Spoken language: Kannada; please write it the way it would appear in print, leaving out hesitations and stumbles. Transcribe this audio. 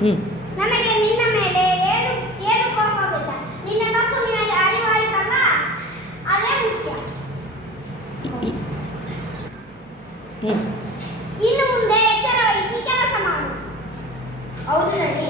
ನನಗೆ ನಿನ್ನ ಮೇಲೆ ಏನು ಏನು ಕೋಪವಿಲ್ಲ. ನಿನ್ನ ತಪ್ಪು ನಿನಗೆ ಅರಿವಾಯಿತಲ್ಲ, ಅದೇ ಮುಖ್ಯ. ಇನ್ನು ಮುಂದೆ ಎಚ್ಚರ ವಹಿಸಿ ಕೆಲಸ ಮಾಡು. ಹೌದು ನನಿ.